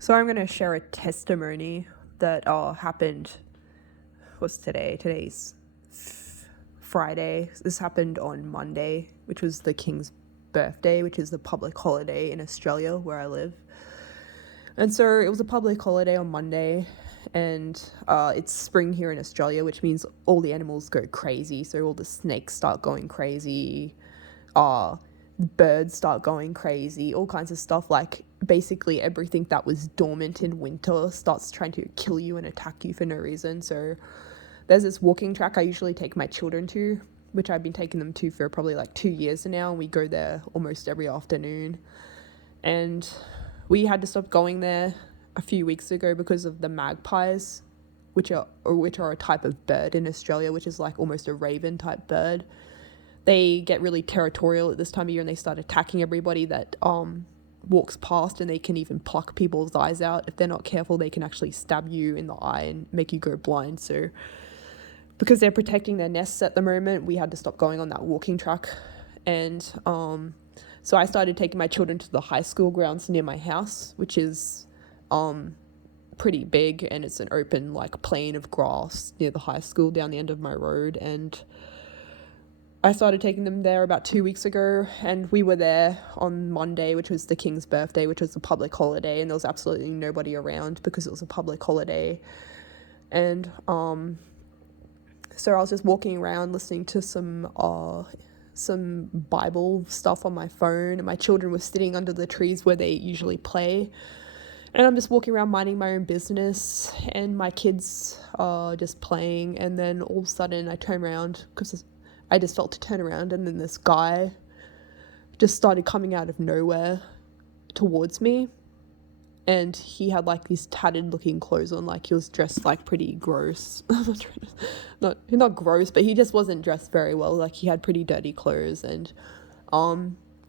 So I'm going to share a testimony that happened. What's today? Today's Friday. This happened on Monday, which was the King's birthday, which is the public holiday in Australia where I live. And so it was a public holiday on Monday, and it's spring here in Australia, which means all the animals go crazy. So all the snakes start going crazy, birds start going crazy, all kinds of stuff. Like basically everything that was dormant in winter starts trying to kill you and attack you for no reason. So there's this walking track I usually take my children to, which I've been taking them to for probably like 2 years now, and we go there almost every afternoon. And we had to stop going there a few weeks ago because of the magpies, which are a type of bird in Australia, which is like almost a raven type bird. They get really territorial at this time of year, and they start attacking everybody that walks past, and they can even pluck people's eyes out. If they're not careful, they can actually stab you in the eye and make you go blind. So because they're protecting their nests at the moment, we had to stop going on that walking track. And so I started taking my children to the high school grounds near my house, which is pretty big, and it's an open like plain of grass near the high school down the end of my road. And I started taking them there about 2 weeks ago, and we were there on Monday, which was the King's birthday, which was a public holiday, and there was absolutely nobody around because it was a public holiday. And so I was just walking around listening to some Bible stuff on my phone, and my children were sitting under the trees where they usually play. And I'm just walking around minding my own business, and my kids are just playing. And then all of a sudden I turn around because I just felt to turn around, and then this guy just started coming out of nowhere towards me. And he had like these tattered looking clothes on, like he was dressed like pretty gross. not gross, but he just wasn't dressed very well. Like he had pretty dirty clothes, and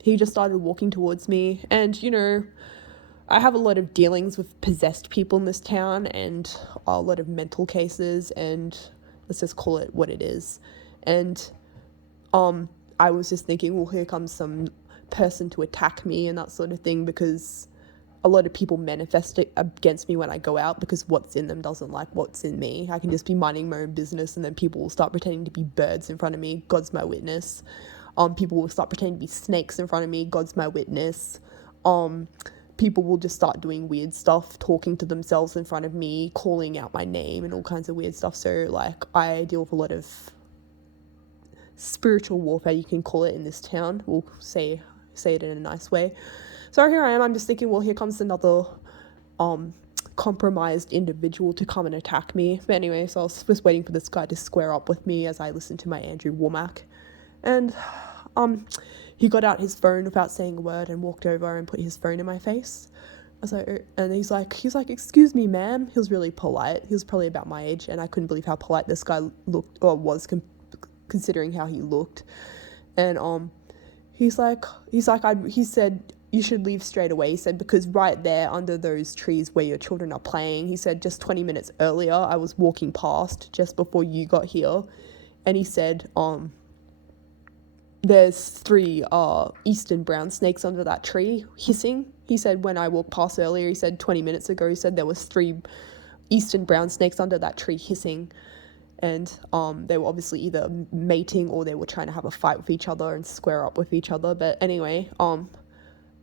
he just started walking towards me. And you know, I have a lot of dealings with possessed people in this town, and a lot of mental cases, and let's just call it what it is. And I was just thinking, well, here comes some person to attack me and that sort of thing, because a lot of people manifest it against me when I go out, because what's in them doesn't like what's in me. I can just be minding my own business, and then people will start pretending to be birds in front of me. God's my witness. People will start pretending to be snakes in front of me. God's my witness. People will just start doing weird stuff, talking to themselves in front of me, calling out my name and all kinds of weird stuff. So like I deal with a lot of spiritual warfare, you can call it, in this town. We'll say it in a nice way. So here I am, I'm just thinking, well, here comes another compromised individual to come and attack me. But anyway, so I was just waiting for this guy to square up with me as I listened to my Andrew Womack. And he got out his phone without saying a word and walked over and put his phone in my face. I was like, and he's like, "Excuse me, ma'am." He was really polite. He was probably about my age, and I couldn't believe how polite this guy looked, or was, considering how he looked. And he said, "You should leave straight away." He said, "Because right there under those trees where your children are playing," he said, "just 20 minutes earlier I was walking past just before you got here." And he said, "There's 3 eastern brown snakes under that tree hissing." He said, "When I walked past earlier," he said, 20 minutes ago, he said, "there was 3 eastern brown snakes under that tree hissing." And they were obviously either mating, or they were trying to have a fight with each other and square up with each other. But anyway,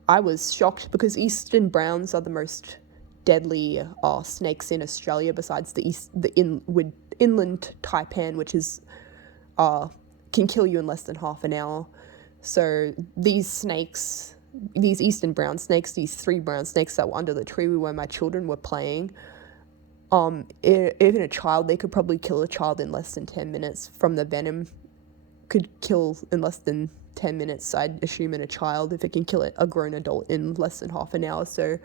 I was shocked, because eastern browns are the most deadly snakes in Australia, besides the inland taipan, which is can kill you in less than half an hour. So these snakes, these eastern brown snakes, these 3 brown snakes that were under the tree where my children were playing, even a child, they could probably kill a child in less than 10 minutes from the venom. Could kill in less than 10 minutes, I'd assume, in a child, if it can kill a grown adult in less than half an hour. So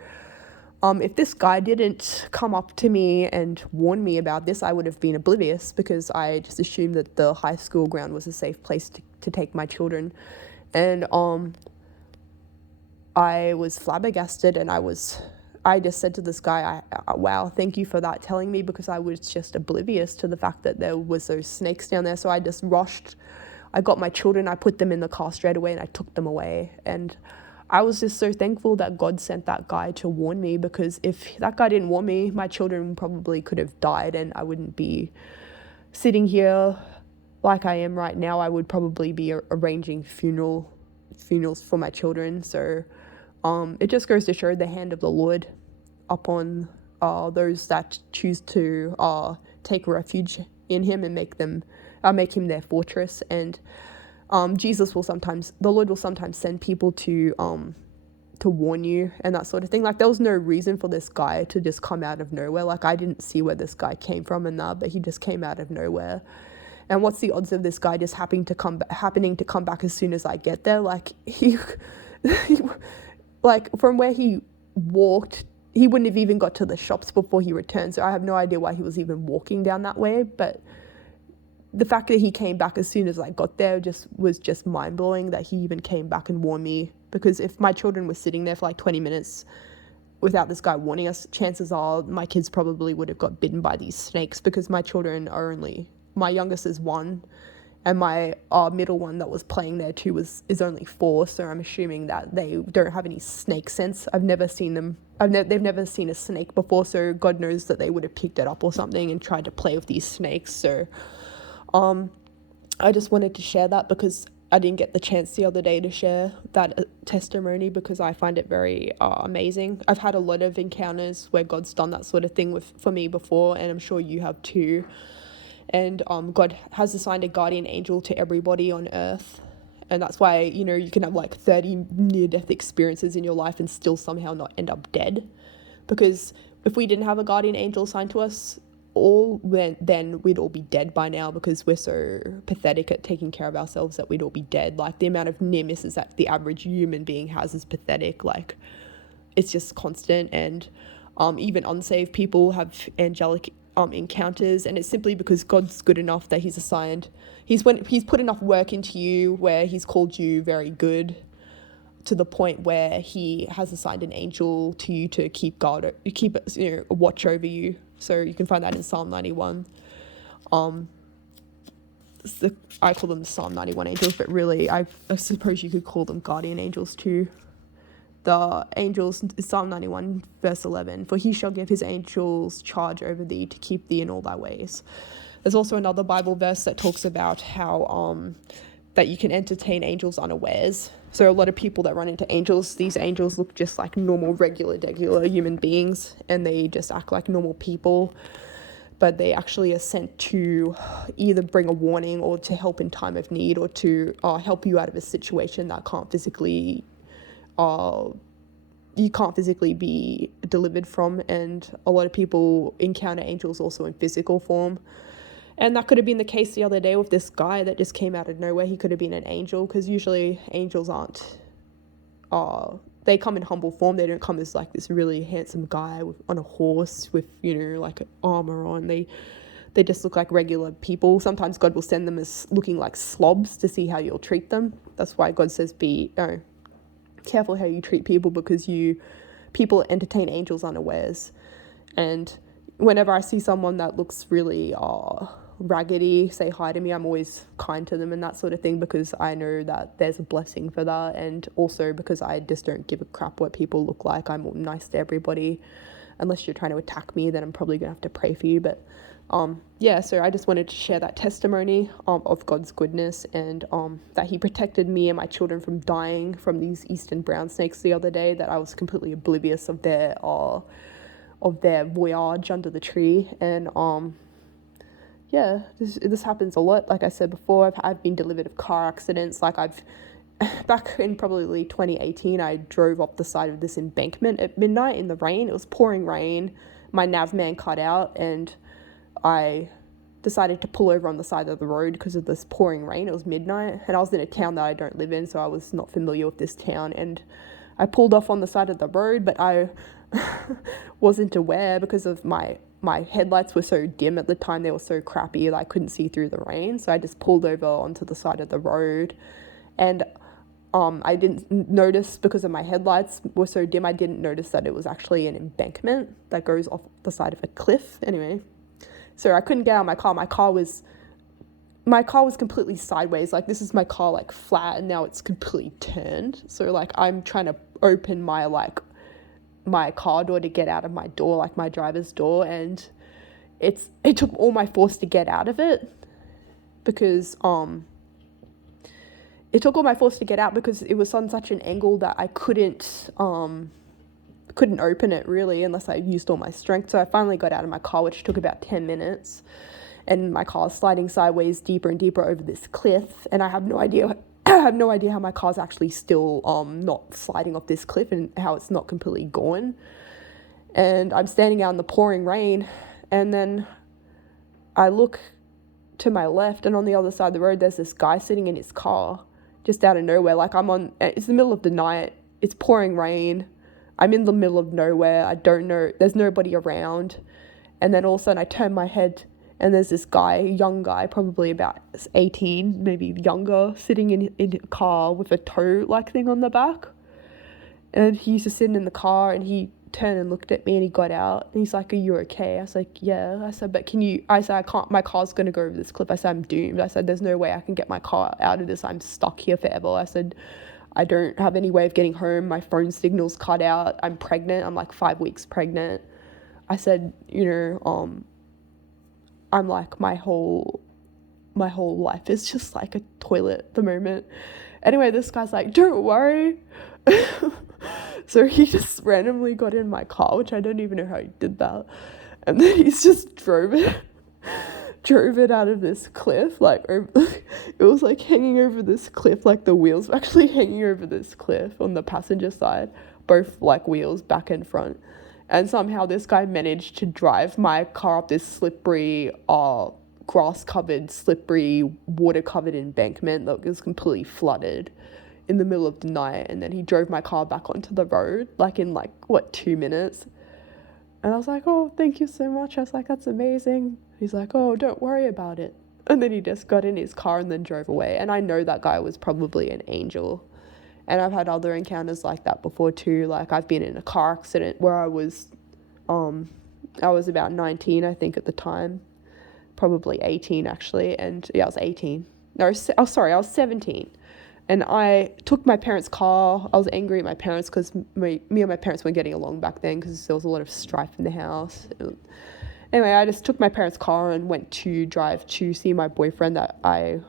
if this guy didn't come up to me and warn me about this, I would have been oblivious, because I just assumed that the high school ground was a safe place to take my children. And I was flabbergasted, and I just said to this guy, "Wow, thank you for that, telling me," because I was just oblivious to the fact that there was those snakes down there. So I just rushed. I got my children, I put them in the car straight away, and I took them away. And I was just so thankful that God sent that guy to warn me, because if that guy didn't warn me, my children probably could have died and I wouldn't be sitting here like I am right now. I would probably be arranging funerals for my children. So it just goes to show the hand of the Lord upon those that choose to take refuge in him and make him their fortress. And the Lord will sometimes send people to warn you and that sort of thing. Like, there was no reason for this guy to just come out of nowhere. Like, I didn't see where this guy came from and that, but he just came out of nowhere. And what's the odds of this guy just happening to come back as soon as I get there? Like, he like, from where he walked, he wouldn't have even got to the shops before he returned. So I have no idea why he was even walking down that way. But the fact that he came back as soon as I got there was just mind-blowing, that he even came back and warned me. Because if my children were sitting there for like 20 minutes without this guy warning us, chances are my kids probably would have got bitten by these snakes, because my children are my youngest is 1, and my middle one that was playing there too is only 4. So I'm assuming that they don't have any snake sense. I've never seen them. They've never seen a snake before, so God knows that they would have picked it up or something and tried to play with these snakes. So I just wanted to share that, because I didn't get the chance the other day to share that testimony, because I find it very amazing. I've had a lot of encounters where God's done that sort of thing for me before, and I'm sure you have too. And God has assigned a guardian angel to everybody on earth. And that's why, you can have like 30 near-death experiences in your life and still somehow not end up dead. Because if we didn't have a guardian angel assigned to us, then we'd all be dead by now, because we're so pathetic at taking care of ourselves that we'd all be dead. Like, the amount of near misses that the average human being has is pathetic. Like, it's just constant. And even unsaved people have angelic encounters, and it's simply because God's good enough that he's put enough work into you where he's called you very good, to the point where he has assigned an angel to you to keep a watch over you. So you can find that in Psalm 91. I call them the Psalm 91 angels, but really I suppose you could call them guardian angels too. The angels, Psalm 91 verse 11, for he shall give his angels charge over thee to keep thee in all thy ways. There's also another Bible verse that talks about how that you can entertain angels unawares. So a lot of people that run into angels, these angels look just like normal, regular human beings, and they just act like normal people, but they actually are sent to either bring a warning or to help in time of need, or to help you out of a situation that you can't physically be delivered from. And a lot of people encounter angels also in physical form. And that could have been the case the other day with this guy that just came out of nowhere. He could have been an angel, because usually angels aren't, they come in humble form. They don't come as like this really handsome guy on a horse with, like armor on. They just look like regular people. Sometimes God will send them as looking like slobs to see how you'll treat them. That's why God says careful how you treat people, because people entertain angels unawares. And whenever I see someone that looks really raggedy say hi to me, I'm always kind to them and that sort of thing, because I know that there's a blessing for that. And also because I just don't give a crap what people look like. I'm nice to everybody. Unless you're trying to attack me, then I'm probably gonna have to pray for you. But so I just wanted to share that testimony of God's goodness, and that he protected me and my children from dying from these eastern brown snakes the other day, that I was completely oblivious of their voyage under the tree. And this happens a lot. Like I said before, I've been delivered of car accidents. Like, back in probably 2018, I drove up the side of this embankment at midnight in the rain. It was pouring rain. My nav man cut out, and I decided to pull over on the side of the road because of this pouring rain. It was midnight, and I was in a town that I don't live in, so I was not familiar with this town. And I pulled off on the side of the road, but I wasn't aware, because of my headlights were so dim at the time. They were so crappy that I couldn't see through the rain. So I just pulled over onto the side of the road, and I didn't notice, because of my headlights were so dim, I didn't notice that it was actually an embankment that goes off the side of a cliff. Anyway, so I couldn't get out of my car. My my car was completely sideways. Like, this is my car, like, flat, and now it's completely turned. So, like, I'm trying to open my, like, my car door to get out of my door, like my driver's door, and it took all my force to get out of it, because it took all my force to get out because it was on such an angle that I couldn't open it really unless I used all my strength. So I finally got out of my car, which took about 10 minutes, and my car's sliding sideways deeper and deeper over this cliff, and I have no idea how my car's actually still not sliding off this cliff and how it's not completely gone. And I'm standing out in the pouring rain, and then I look to my left, and on the other side of the road there's this guy sitting in his car just out of nowhere. Like, it's the middle of the night, it's pouring rain, I'm in the middle of nowhere, I don't know, there's nobody around. And then all of a sudden I turn my head, and there's this guy, young guy, probably about 18, maybe younger, sitting in a car with a tow-like thing on the back. And he used to sit in the car, and he turned and looked at me, and he got out, and he's like, "Are you okay?" I was like, "Yeah." I said, "But I said, "I can't, my car's going to go over this cliff." I said, "I'm doomed." I said, "There's no way I can get my car out of this. I'm stuck here forever." I said, "I don't have any way of getting home. My phone signal's cut out. I'm pregnant. I'm like 5 weeks pregnant." I said, I'm like, my whole life is just like a toilet at the moment. Anyway, this guy's like, "Don't worry." So he just randomly got in my car, which I don't even know how he did that. And then he's just drove it out of this cliff. Like, it was like hanging over this cliff, like the wheels were actually hanging over this cliff on the passenger side, both like wheels, back and front. And somehow this guy managed to drive my car up this slippery, grass-covered, slippery, water-covered embankment that was completely flooded in the middle of the night. And then he drove my car back onto the road, like in 2 minutes. And I was like, "Oh, thank you so much." I was like, "That's amazing." He's like, "Oh, don't worry about it." And then he just got in his car and then drove away. And I know that guy was probably an angel. And I've had other encounters like that before too. Like, I've been in a car accident where I was about 19, I think, at the time. Probably 18, actually. And yeah, I was 18. No, I was 17. And I took my parents' car. I was angry at my parents because me and my parents weren't getting along back then because there was a lot of strife in the house. Anyway, I just took my parents' car and went to drive to see my boyfriend that I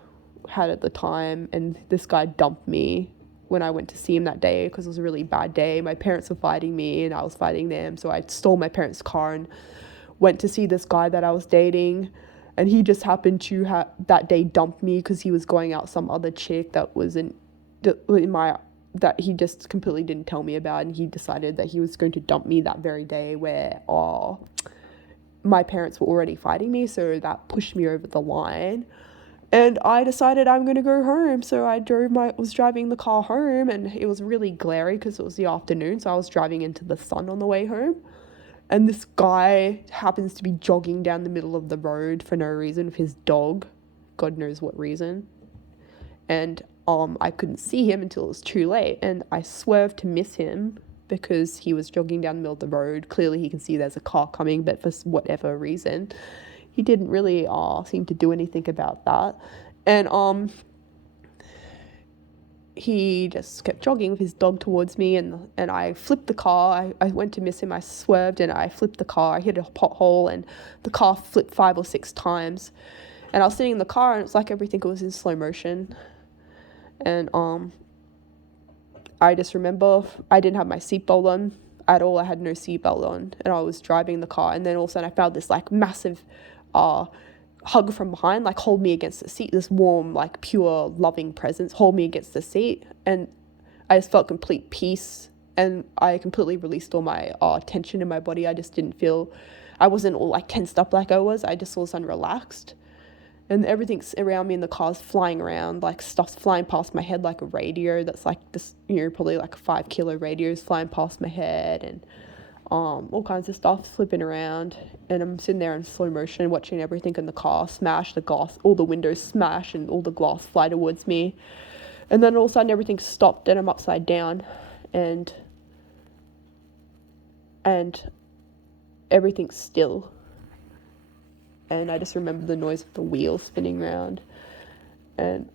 had at the time. And this guy dumped me when I went to see him that day because it was a really bad day. My parents were fighting me and I was fighting them. So I stole my parents' car and went to see this guy that I was dating. And he just happened to that day dump me because he was going out some other chick that was that he just completely didn't tell me about. And he decided that he was going to dump me that very day where my parents were already fighting me. So that pushed me over the line. And I decided I'm going to go home. So I was driving the car home, and it was really glary because it was the afternoon. So I was driving into the sun on the way home. And this guy happens to be jogging down the middle of the road for no reason with his dog. God knows what reason. And I couldn't see him until it was too late. And I swerved to miss him because he was jogging down the middle of the road. Clearly he can see there's a car coming, but for whatever reason, he didn't really seem to do anything about that. And he just kept jogging with his dog towards me, and I flipped the car. I went to miss him. I swerved and I flipped the car. I hit a pothole and the car flipped 5 or 6 times. And I was sitting in the car and it's like everything was in slow motion. And I just remember I didn't have my seatbelt on at all. I had no seatbelt on and I was driving the car, and then all of a sudden I felt this like massive hug from behind, like hold me against the seat, this warm, like pure loving presence hold me against the seat. And I just felt complete peace, and I completely released all my tension in my body. I just didn't feel, I wasn't all like tensed up like I was. I just all of a sudden relaxed, and everything's around me in the car's flying around, like stuff's flying past my head, like a radio that's like this, probably like a 5 kilo radio is flying past my head, and all kinds of stuff flipping around. And I'm sitting there in slow motion watching everything in the car smash, the glass, all the windows smash and all the glass fly towards me. And then all of a sudden everything stopped and I'm upside down, and everything's still. And I just remember the noise of the wheels spinning around. And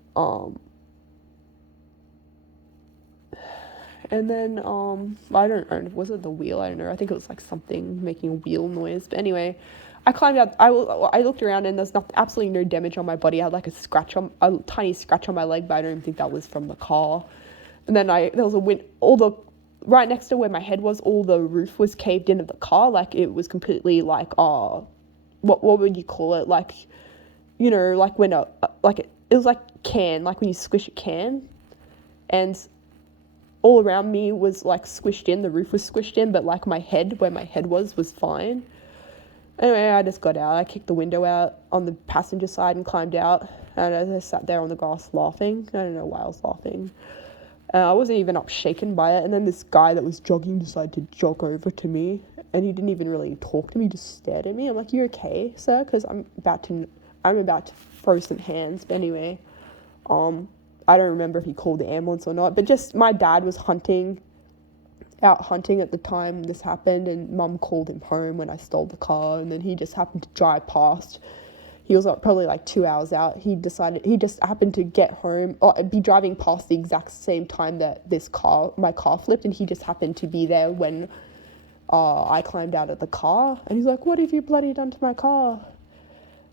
then I don't know, was it the wheel? I don't know. I think it was like something making a wheel noise. But anyway, I climbed out. I looked around and there's absolutely no damage on my body. I had like a tiny scratch on my leg, but I don't even think that was from the car. And then there was a wind. Right next to where my head was, all the roof was caved into the car. Like it was completely like what would you call it? Like, you know, like when it was like can, like when you squish a can, and all around me was like squished in. The roof was squished in, but like my head, where my head was fine. Anyway, I just got out. I kicked the window out on the passenger side and climbed out. And I just sat there on the grass laughing. I don't know why I was laughing. I wasn't even shaken by it. And then this guy that was jogging decided to jog over to me. And he didn't even really talk to me, just stared at me. I'm like, "You okay, sir?" Because I'm about to throw some hands. But anyway, I don't remember if he called the ambulance or not. But just my dad was out hunting at the time this happened. And mum called him home when I stole the car. And then he just happened to drive past. He was probably like 2 hours out. He just happened to get home or be driving past the exact same time that my car flipped, and he just happened to be there when I climbed out of the car. And he's like, "What have you bloody done to my car?"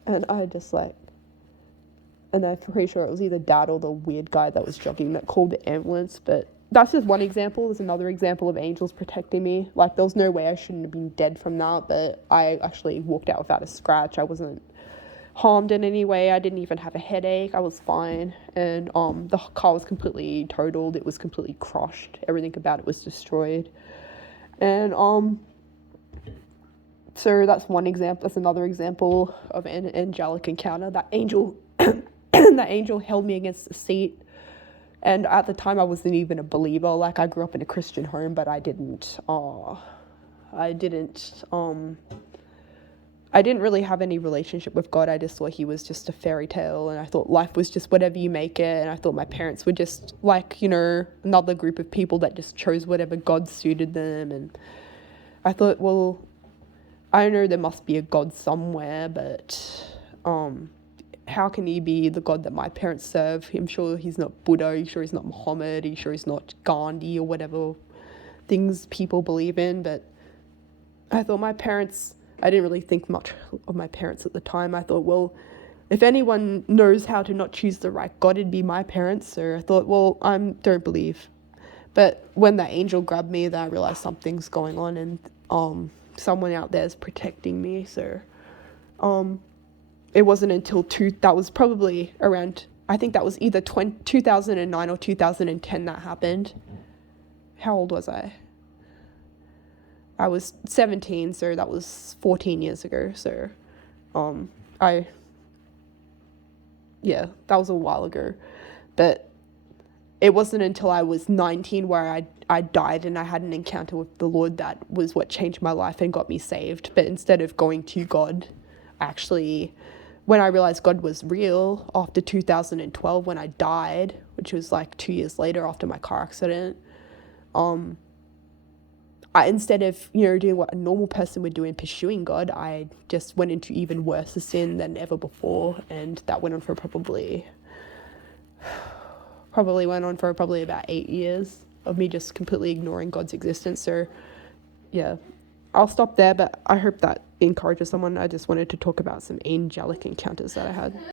And I just like, and I'm pretty sure it was either dad or the weird guy that was jogging that called the ambulance. But that's just one example. There's another example of angels protecting me. Like there was no way I shouldn't have been dead from that, but I actually walked out without a scratch. I wasn't harmed in any way. I didn't even have a headache. I was fine. And the car was completely totaled. It was completely crushed. Everything about it was destroyed. And so that's one example. That's another example of an angelic encounter. That angel that angel held me against the seat. And at the time I wasn't even a believer. Like I grew up in a Christian home, but I didn't really have any relationship with God. I just thought he was just a fairy tale, and I thought life was just whatever you make it, and I thought my parents were just like, you know, another group of people that just chose whatever God suited them. And I thought, well, I know there must be a God somewhere, but how can he be the God that my parents serve? I'm sure he's not Buddha. Are you sure he's not Muhammad? Are you sure he's not Gandhi or whatever things people believe in? But I thought I didn't really think much of my parents at the time. I thought, well, if anyone knows how to not choose the right God, it'd be my parents. So I thought, well, I don't believe. But when that angel grabbed me, then I realized something's going on, and someone out there is protecting me. So it wasn't until that was probably around, I think that was either 2009 or 2010 that happened. How old was I? I was 17, so that was 14 years ago. So, that was a while ago. But it wasn't until I was 19 where I died and I had an encounter with the Lord that was what changed my life and got me saved. But instead of going to God, actually, when I realized God was real after 2012 when I died, which was like 2 years later after my car accident, instead of, you know, doing what a normal person would do in pursuing God, I just went into even worse a sin than ever before. And that went on for probably about 8 years of me just completely ignoring God's existence. So yeah, I'll stop there, but I hope that encourages someone. I just wanted to talk about some angelic encounters that I had.